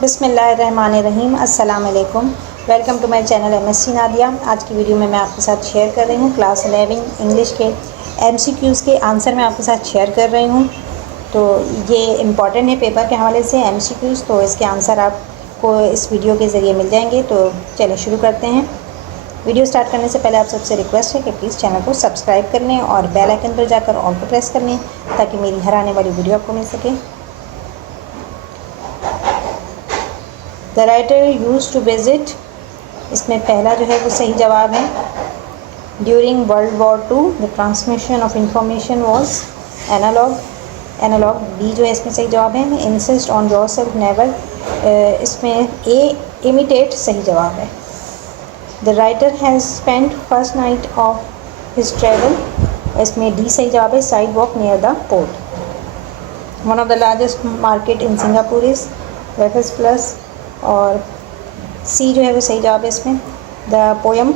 बिस्मिल्लाहिर्रहमानिर्रहीम। अस्सलाम वालेकुम। Welcome to my channel MSc Nadia. आज की वीडियो में मैं आपके साथ शेयर कर रही हूँ क्लास 11 इंग्लिश के एमसीक्यूज़ के आंसर मैं आपके साथ शेयर कर रही हूँ। तो ये इम्पॉर्टेंट है पेपर के हवाले से एमसीक्यूज़, तो इसके आंसर आपको इस वीडियो के ज़रिए मिल जाएंगे। तो चलिए शुरू करते हैं। वीडियो स्टार्ट करने से पहले आप सबसे रिक्वेस्ट है कि प्लीज़ चैनल को सब्सक्राइब कर लें और बेल आइकन पर जाकर ऑल को प्रेस कर लें ताकि मेरी हर आने वाली वीडियो आपको मिल सके। The writer use to visit, इसमें पहला जो है वो सही जवाब है। During world war II the transmission of information was analog B जो है इसमें सही जवाब है। Insist on yourself never, इसमें ए इमिटेट सही जवाब है। The writer has spent first night of his travel, इसमें डी सही जवाब है। Sidewalk near the port. One of the largest market in Singapore is wafers plus, और C जो है वो सही जवाब है इसमें। The poem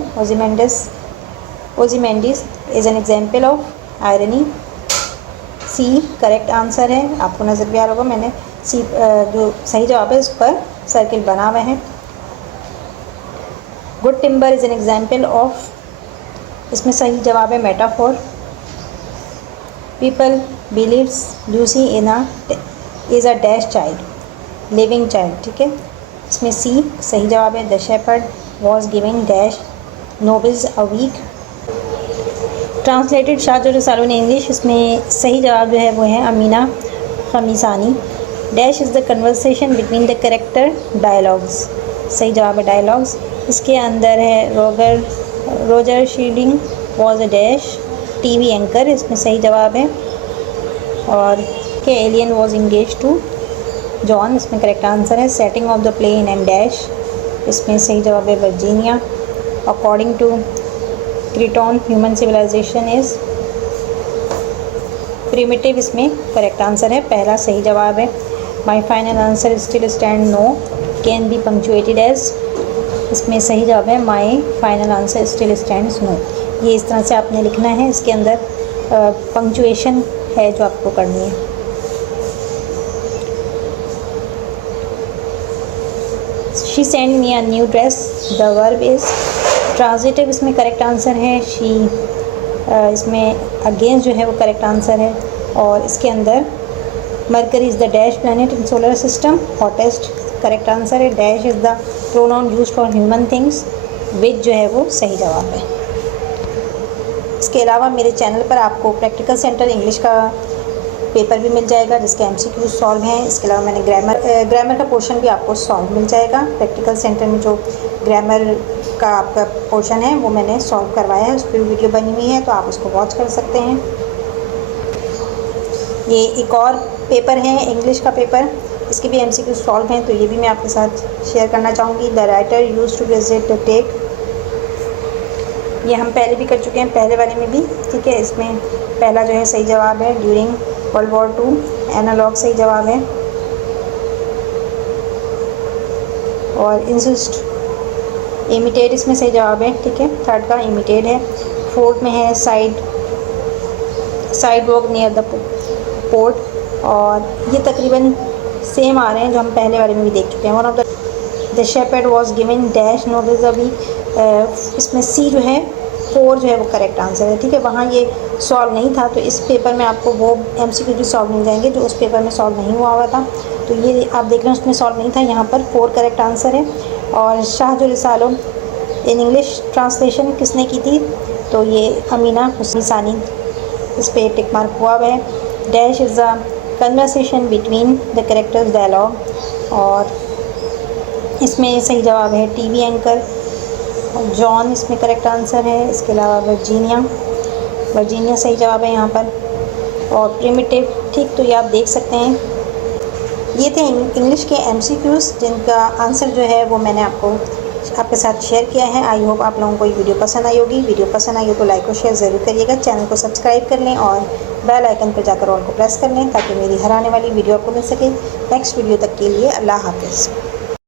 Ozymandias is an example of irony, C correct answer है। आपको नज़र भी आ रहा होगा, मैंने सी जो सही जवाब है उस पर सर्किल बना हुआ है। Good timber is an example of, इसमें सही जवाब है metaphor. People believes Lucy is a dash child, living child, ठीक है। इसमें सी सही जवाब है। The shepherd was giving dash nobles a week. Translated Shahjor Rasalu English, इसमें सही जवाब जो है वो है Amina Khamisani. Dash is the conversation between the character dialogues, सही जवाब है डायलॉग्स। इसके अंदर है Roger shielding was a dash TV anchor, इसमें सही जवाब है। और के alien was engage to John, इसमें करेक्ट आंसर है। Setting of the plain and dash, इसमें सही जवाब है Virginia. According to Crichton human civilisation is primitive, इसमें करेक्ट आंसर है। पहला सही जवाब है। My final answer still stand no can be punctuated as, इसमें सही जवाब है my final answer still stands no. ये इस तरह से आपने लिखना है, इसके अंदर पंक्चुएशन है जो आपको करनी है। She send me a new dress, the verb is transitive, इसमें करेक्ट आंसर है शी। इसमें अगेंस्ट जो है वो करेक्ट आंसर है। और इसके अंदर Mercury is the dash planet in solar system, hottest, correct answer है। Dash is the pronoun used for human things, which जो है वो सही जवाब है। इसके अलावा मेरे चैनल पर आपको प्रैक्टिकल सेंटर इंग्लिश का पेपर भी मिल जाएगा जिसके एमसीक्यू सॉल्व हैं। इसके अलावा मैंने ग्रामर का पोर्शन भी आपको सॉल्व मिल जाएगा। प्रैक्टिकल सेंटर में जो ग्रामर का आपका पोर्शन है वो मैंने सॉल्व करवाया है, उस पर वीडियो बनी हुई है, तो आप उसको वॉच कर सकते हैं। ये एक और पेपर है इंग्लिश का पेपर, इसके भी एमसीक्यू सॉल्व हैं, तो ये भी मैं आपके साथ शेयर करना चाहूँगी। The writer used to visit the tech, ये हम पहले भी कर चुके हैं, पहले वाले में भी, ठीक है। इसमें पहला जो है सही जवाब है। During world war II analog सही जवाब है। और इंसिस्ट इमिटेट इसमें सही जवाब है, ठीक है। थर्ड का इमिटेट है। फोर्थ में है sidewalk near the port, और ये तकरीबन सेम आ रहे हैं जो हम पहले वाले में भी देख चुके हैं। One of the shepherd was given dash nobles a week, इसमें सी जो है 4 जो है वो करेक्ट आंसर है, ठीक है। वहाँ ये सॉल्व नहीं था, तो इस पेपर में आपको वो एमसीक्यू भी सॉल्व मिल जाएंगे जो उस पेपर में सॉल्व नहीं हुआ था। तो ये आप देख रहे हैं उसमें सॉल्व नहीं था, यहाँ पर 4 करेक्ट आंसर है। और Shahjor Rasalu in English translation किसने की थी, तो ये अमीना हुसैनी, इस पर टिक मार्क हुआ है। Dash is a conversation between the characters dialogue, और इसमें सही जवाब है टीवी एंकर। जॉन इसमें करेक्ट आंसर है। इसके अलावा वर्जीनिया सही जवाब है यहाँ पर। और प्रिमिटिव, ठीक, तो ये आप देख सकते हैं। ये थे इंग्लिश के एमसीक्यूज़ जिनका आंसर जो है वो मैंने आपके साथ शेयर किया है। आई होप आप लोगों को ये वीडियो पसंद आई होगी। वीडियो पसंद आई हो तो लाइक और शेयर ज़रूर करिएगा। चैनल को सब्सक्राइब कर लें और बेल आइकन पर जाकर ऑल को प्रेस कर लें ताकि मेरी हर आने वाली वीडियो आपको मिल सके। नेक्स्ट वीडियो तक के लिए अल्लाह हाफ़िज़।